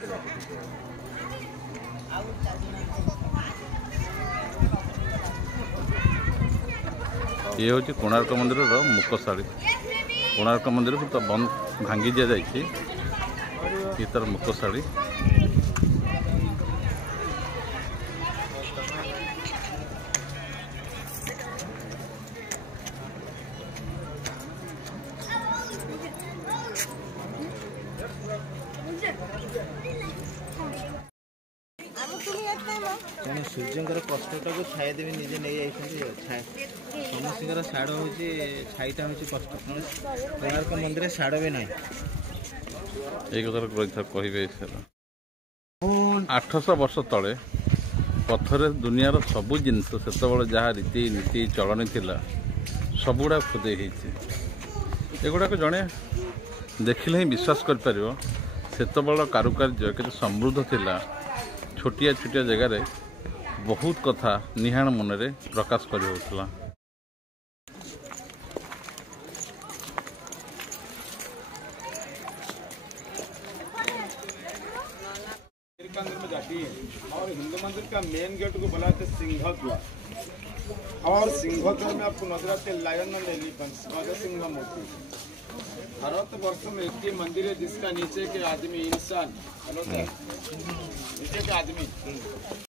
ये हूँ कोणार्क मंदिर मुकशाड़ी। कोणार्क मंदिर को तो बंद भांगी दि जाए तार मुकशाड़ी। सूर्यंकर कष्टा को छाई देवी निजे नहीं समस्त शाड़ हूँ छाईटा हूँ कष्ट कोणार्क मंदिर शाड़ भी ना कहे 800 वर्ष तले पथर दुनियार सबू जिनस से जहाँ रीति नीति चलनी थिला सबुड़ा खुदे एगुड़ाक जड़े देखिले ही विश्वास कर सेतबेल कारुकार्य के समृद्ध थिला। छोटिया छोटिया जगार बहुत कथा निहाण मन रे प्रकाश कर होता। में जाती है और हिंदू मंदिर का मेन गेट को बुलाते सिंह द्वार और सिंह द्वार में आपको नजर आते लायन एंड एलिफेंट्स सिंह मूर्ति। भारत वर्ष में एक ही मंदिर है जिसका नीचे के आदमी इंसान नीचे के आदमी